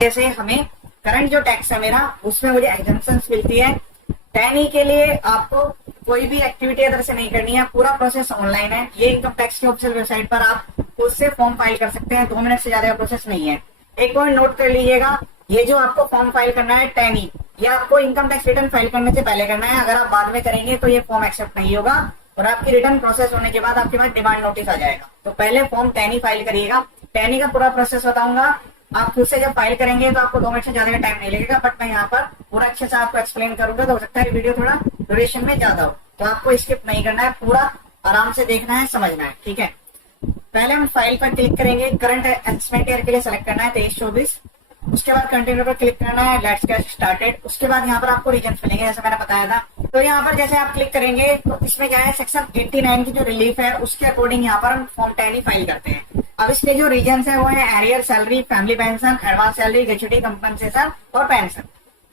जैसे हमें करंट जो टैक्स है मेरा उसमें मुझे एग्जम्पशंस मिलती है। 10E के लिए आपको कोई भी एक्टिविटी अदर से नहीं करनी है, पूरा प्रोसेस ऑनलाइन है। ये इनकम टैक्स की ऑफिशियल वेबसाइट पर आप उससे फॉर्म फाइल कर सकते हैं, 2 मिनट से ज्यादा का प्रोसेस नहीं है। एक पॉइंट नोट कर लीजिएगा, ये जो आपको फॉर्म फाइल करना है 10E, ये आपको इनकम टैक्स रिटर्न फाइल करने से पहले करना है। अगर आप बाद में करेंगे तो ये फॉर्म एक्सेप्ट नहीं होगा और आपकी रिटर्न प्रोसेस होने के बाद आपके पास डिमांड नोटिस आ जाएगा। तो पहले फॉर्म 10E फाइल करिएगा। 10E का पूरा प्रोसेस बताऊंगा, आप खुद से जब फाइल करेंगे तो आपको 2 मिनट से ज्यादा का टाइम नहीं लगेगा, बट मैं यहाँ पर पूरा अच्छे से आपको एक्सप्लेन करूंगा, तो हो सकता है वीडियो थोड़ा ड्यूरेशन में ज्यादा हो, तो आपको स्किप नहीं करना है, पूरा आराम से देखना है, समझना है, ठीक है। पहले हम फाइल पर क्लिक करेंगे, करंट असेसमेंट ईयर के लिए सेलेक्ट करना है 23-24। उसके बाद कंटिन्यू पर क्लिक करना है, लेट्स गेट स्टार्टेड। उसके बाद यहाँ पर आपको रीजन मिलेंगे जैसे मैंने बताया था। तो यहाँ पर जैसे आप क्लिक करेंगे तो इसमें क्या है, सेक्शन 89 की जो रिलीफ है उसके अकॉर्डिंग यहाँ पर हम फॉर्म 10E फाइल करते हैं। अब इसके जो रीजन है वो है arrear salary, family pension, advance salary, gratuity compensation और पेंशन।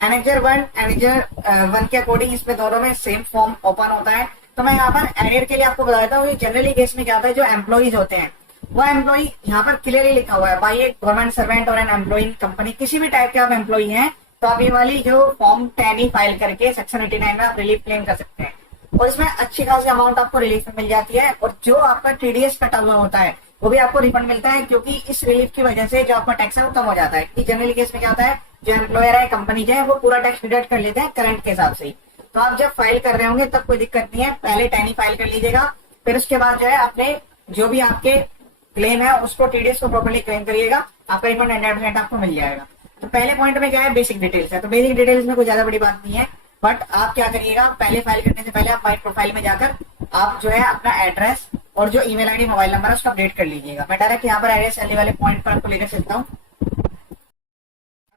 एनेजर 1 एनेजर 1 के अकॉर्डिंग इसमें दोनों में सेम फॉर्म ओपन होता है। तो मैं यहाँ पर एरियर के लिए आपको बता देता हूँ, जनरली केस में क्या होता है, जो एम्प्लॉइज होते हैं वो एम्प्लॉई यहाँ पर क्लियरली लिखा हुआ है बाई ए गवर्नमेंट सर्वेंट और एन एम्प्लॉई कंपनी, किसी भी टाइप के आप एम्प्लॉई हैं तो आप ये वाली जो फॉर्म 10E फाइल करके सेक्शन 89 में आप रिलीफ क्लेम कर सकते हैं और इसमें अच्छी खासी अमाउंट आपको रिलीफ में मिल जाती है। और जो आपका TDS कटा हुआ होता है वो भी आपको रिफंड मिलता है, क्योंकि इस रिलीफ की वजह से जो आपका टैक्स है वो कम हो जाता है। कि जनरली केस में क्या होता है, जो एम्प्लॉयर है कंपनी जो है वो पूरा टैक्स डिडक्ट कर लेते हैं करंट के हिसाब से ही। तो आप जब फाइल कर रहे होंगे तब कोई दिक्कत नहीं है, पहले 10E फाइल कर लीजिएगा, फिर उसके बाद जो है अपने जो भी आपके क्लेम है उसको TDS को प्रॉपर्ली क्लेम करिएगा, आपका रिफंड 100% आपको मिल जाएगा। तो पहले पॉइंट में क्या है, बेसिक डिटेल्स है। तो बेसिक डिटेल्स में कोई ज्यादा बड़ी बात नहीं है, बट आप क्या करिएगा, पहले फाइल करने से पहले आप माई प्रोफाइल में जाकर आप जो है अपना एड्रेस और जो ईमेल आईडी मोबाइल नंबर है उसको अपडेट कर लीजिएगा। मैं डायरेक्ट यहाँ पर एड्रेस सैलरी वाले पॉइंट पर आपको लेकर चलता हूँ।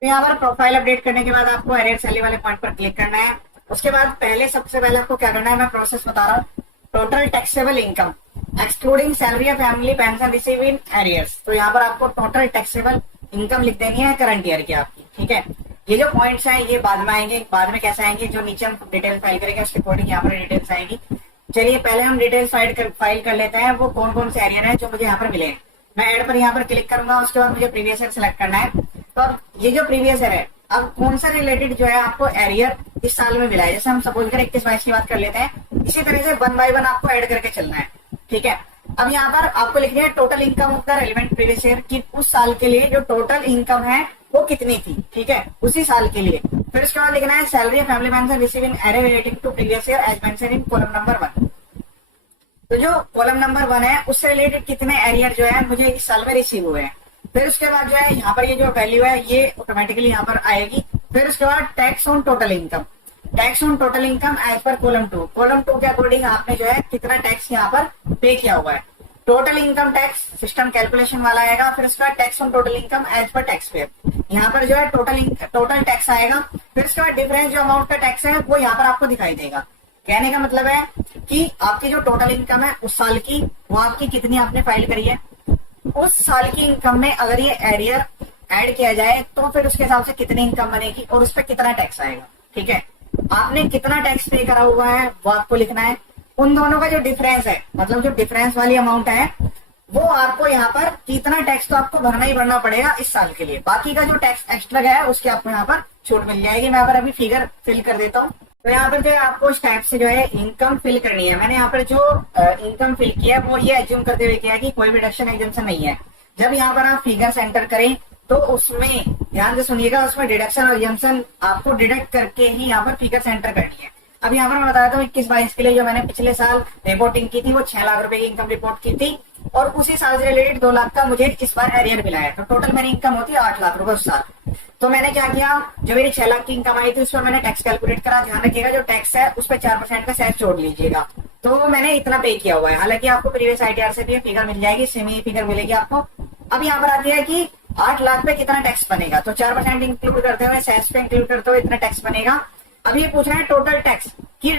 यहाँ पर प्रोफाइल अपडेट करने के बाद आपको एड्रेस सैलरी वाले पॉइंट पर क्लिक करना है। उसके बाद पहले सबसे पहले आपको क्या करना है, मैं प्रोसेस बता रहा हूँ। Total taxable income excluding salary या family pension receive in arrears, तो यहाँ पर आपको टोटल टैक्सेबल इनकम लिख देनी है करंट ईयर की आपकी, ठीक है। ये जो पॉइंट्स हैं ये बाद में आएंगे, बाद में कैसे आएंगे, जो नीचे हम डिटेल फाइल करेंगे उसके अकॉर्डिंग यहाँ पर डिटेल्स आएगी। चलिए पहले हम डिटेल्स फाइल कर लेते हैं, वो कौन कौन से एरियर है जो मुझे यहाँ पर मिले। मैं ऐड पर यहाँ पर क्लिक करूंगा, उसके बाद मुझे प्रीवियस ईयर सेलेक्ट करना है। तो अब ये जो प्रीवियस ईयर है, अब कौन सा रिलेटेड जो है आपको एरियर इस साल में मिला है, जैसे हम सपोज कर 21-22 की बात कर लेते हैं, इसी तरह से 1 बाय 1 आपको ऐड करके चलना है, ठीक है। अब यहाँ पर आपको लिखनी है total income of the relevant previous year, कि उस साल के लिए जो टोटल इनकम है वो कितनी थी, ठीक है, उसी साल के लिए। फिर उसके बाद लिखना है salary family pension receive in arrear relating to previous year as mention in column number 1। तो जो कॉलम नंबर 1 है उससे रिलेटेड कितने एरियर जो है मुझे इस साल में रिसीव हुए हैं। फिर उसके बाद जो है यहाँ पर ये जो वैल्यू है ये ऑटोमेटिकली यहाँ पर आएगी। फिर उसके बाद tax on total income, tax on total income as per column 2, column 2 के अकॉर्डिंग आपने जो है कितना टैक्स यहाँ पर पे किया हुआ है। Total income tax system calculation वाला आएगा। फिर उसका tax on total income as per tax payer, यहाँ पर जो है टोटल टैक्स आएगा। फिर उसके बाद डिफरेंस जो अमाउंट का टैक्स है वो यहाँ पर आपको दिखाई देगा। कहने का मतलब है कि आपकी जो टोटल इनकम है उस साल की, वो आपकी कितनी आपने फाइल करी है, उस साल की इनकम में अगर ये एरियर ऐड किया जाए तो फिर उसके हिसाब से कितनी इनकम बनेगी और उस पर कितना टैक्स आएगा, ठीक है। आपने कितना टैक्स पे करा हुआ है वो आपको लिखना है। उन दोनों का जो डिफरेंस है, मतलब जो डिफरेंस वाली अमाउंट है, वो आपको यहाँ पर कितना टैक्स तो आपको भरना ही भरना पड़ेगा इस साल के लिए। बाकी का जो टैक्स एक्स्ट्रा है उसकी आपको यहाँ पर छूट मिल जाएगी। मैं अगर अभी फिगर फिल कर देता हूँ, तो यहाँ पर जो है आपको इस टाइप से जो है इनकम फिल करनी है। मैंने यहाँ पर जो इनकम फिल किया है वो ये एज्यूम करते हुए किया कि कोई भी डिडक्शन एग्जम्पशन नहीं है। जब यहाँ पर आप फिगर एंटर करें तो उसमें ध्यान से सुनिएगा, उसमें डिडक्शन और एग्जम्पशन आपको डिडक्ट करके ही यहाँ पर फिगर एंटर करनी है। अब यहाँ पर मैं बताया था 21-22 के लिए जो मैंने पिछले साल रिपोर्टिंग की थी वो 6 लाख रुपए की इनकम रिपोर्ट की थी और उसी साल से रिलेटेड 2 लाख का मुझे इस बार एरियर मिला है। तो टोटल मेरी इनकम होती है 8 लाख रुपए उस साल। तो मैंने क्या किया, जो मेरी 6 लाख की इनकम आई थी उस पर मैंने टैक्स कैलकुलेट करा। ध्यान रखिएगा जो टैक्स है उस पर 4% का सेस जोड़ लीजिएगा। तो मैंने इतना पे किया हुआ है। हालांकि आपको प्रीवियस ITR से भी फिगर मिल जाएगी, सेम ही फिगर मिलेगी आपको। अब यहाँ पर आती है कि 8 लाख पे कितना टैक्स बनेगा, तो 4% इंक्लूड करते हुए सेस पे इंक्लूड करते हुए इतना टैक्स बनेगा। अब ये पूछ रहे हैं टोटल टैक्स कि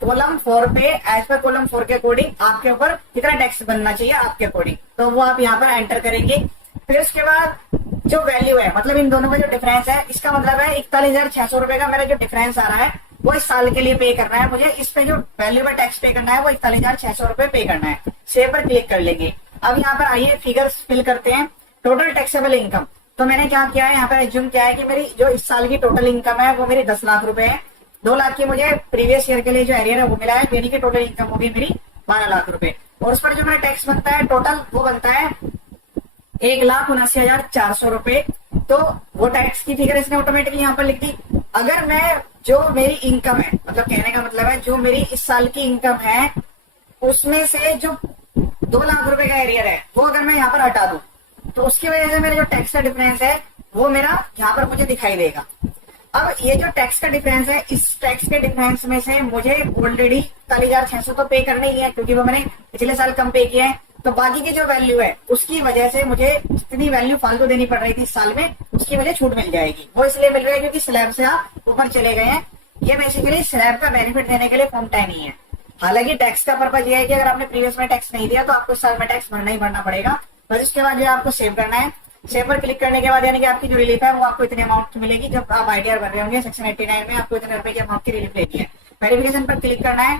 कॉलम 4 पे एज पर कॉलम 4 के अकॉर्डिंग आपके ऊपर कितना टैक्स बनना चाहिए आपके अकॉर्डिंग, तो वो आप यहाँ पर एंटर करेंगे। फिर उसके बाद जो वैल्यू है, मतलब इन दोनों का जो डिफरेंस है, इसका मतलब है 41,600 रुपए का मेरा जो डिफरेंस आ रहा है वो इस साल के लिए पे करना है मुझे। इस पे जो वैल्यू में टैक्स पे करना है वो 41,600 रुपए पे करना है। सेव पर क्लिक कर लेंगे। अब यहाँ पर आइए फिगर्स फिल करते हैं। टोटल टैक्सेबल इनकम, तो मैंने क्या किया है, यहाँ पर एज्यूम किया है कि मेरी जो इस साल की टोटल इनकम है वो मेरी 10 लाख रुपए है। 2 लाख की मुझे प्रीवियस ईयर के लिए जो एरियर है वो मिला है, यानी कि टोटल इनकम होगी मेरी 12 लाख रुपए। और उस पर जो मेरा टैक्स बनता है टोटल, वो बनता है 1,79,400 रुपए। तो वो टैक्स की फिगर इसने ऑटोमेटिकली यहाँ पर लिख दी। अगर मैं जो मेरी इनकम है, मतलब कहने का मतलब है जो मेरी इस साल की इनकम है उसमें से जो 2 लाख रुपए का एरियर है वो अगर मैं यहाँ पर हटा दूं तो उसकी वजह से मेरा जो टैक्स का डिफरेंस है वो मेरा यहाँ पर मुझे दिखाई देगा। अब ये जो टैक्स का डिफरेंस है, इस टैक्स के डिफरेंस में से मुझे ऑलरेडी 41,600 तो पे करना ही है, क्योंकि वो मैंने पिछले साल कम पे किया है। तो बाकी की जो वैल्यू है उसकी वजह से मुझे जितनी वैल्यू फालतू देनी पड़ रही थी इस साल में, उसकी मुझे छूट मिल जाएगी। वो इसलिए मिल रही है क्योंकि स्लैब से आप ऊपर चले गए हैं। ये बेसिकली स्लैब का बेनिफिट देने के लिए फॉर्म 10 ही है। हालांकि टैक्स का पर्पज ये है कि अगर आपने प्रीवियस में टैक्स नहीं दिया तो आपको इस साल में टैक्स भरना ही भरना पड़ेगा। बस इसके बाद जो आपको सेव करना है, सेव पर क्लिक करने के बाद यानी कि आपकी जो रिलीफ है वो आपको इतने अमाउंट की मिलेगी। जब आप आईटीआर भर रहे होंगे सेक्शन 89 में आपको इतने रुपए की अमाउंट की रिलीफ लेनी है। वेरिफिकेशन पर क्लिक करना है,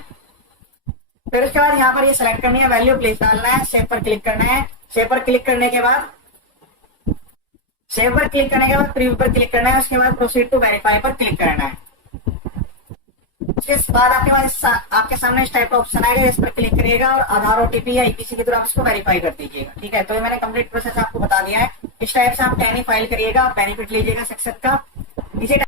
फिर उसके बाद यहाँ पर ये सिलेक्ट करनी है, वैल्यू प्लेस डालना है, सेव पर क्लिक करना है। सेव पर क्लिक करने के बाद प्रीव्यू पर क्लिक करना है। उसके बाद प्रोसीड टू वेरीफाई पर क्लिक करना है। उसके बाद आपके पास आपके सामने इस टाइप का ऑप्शन आएगा, इस पर क्लिक करिएगा और आधार ओटीपी या ईपीसी के थ्रू आप इसको वेरीफाई कर दीजिएगा। ठीक है, तो ये मैंने कंप्लीट प्रोसेस आपको बता दिया है। इस टाइप से आप 10 फाइल करिएगा, बेनिफिट लीजिएगा सक्सेस का। नीचे